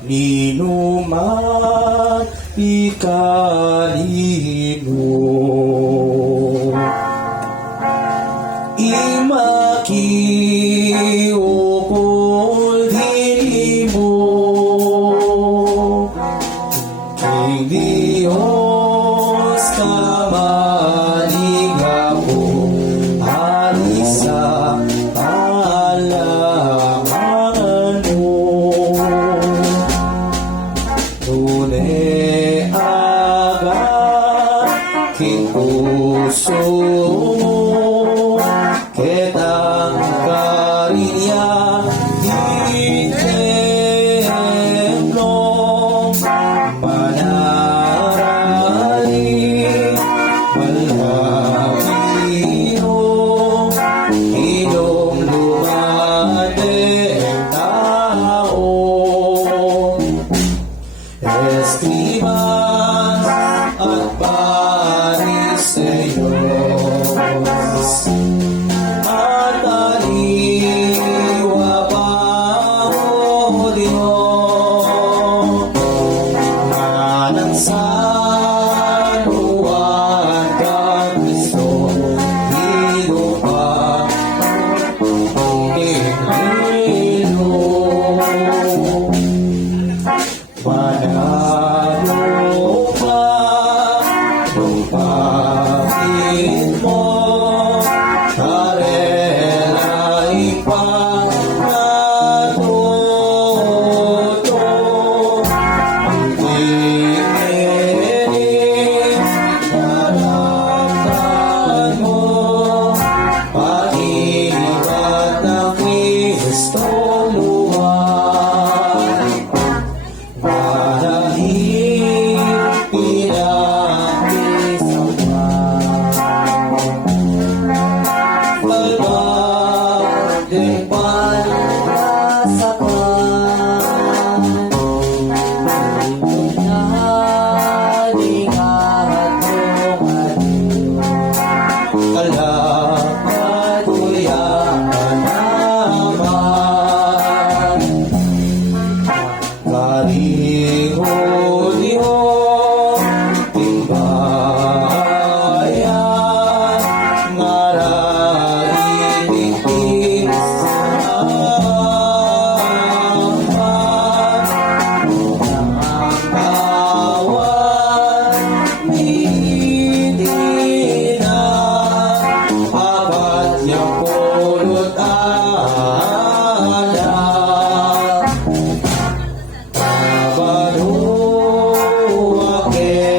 Ninuman ikalino imaki ukol dinimo King Diyos kamaligapo alisa alangan mo Nune aga kinpuso mo Ketang karinya di templo Manarali malabiro Ilong lumating tao Escribas at Pariseyos at aliwa Paulio Manang San Juan Cristo Higo pa Ignilo Manalo pa nung pangit mo Karela'y pagkatuto Hindi karamdaman mo Pag-ibig ng Kristong luwal Marahil pinag-isang Palbag din palasapan Nalingat mong adiyo Kalakad uyakan naman Kariho niyo timbayan Ngaray ipisahan Nangawan hindi na Apat niyang pulot alam Baru kaya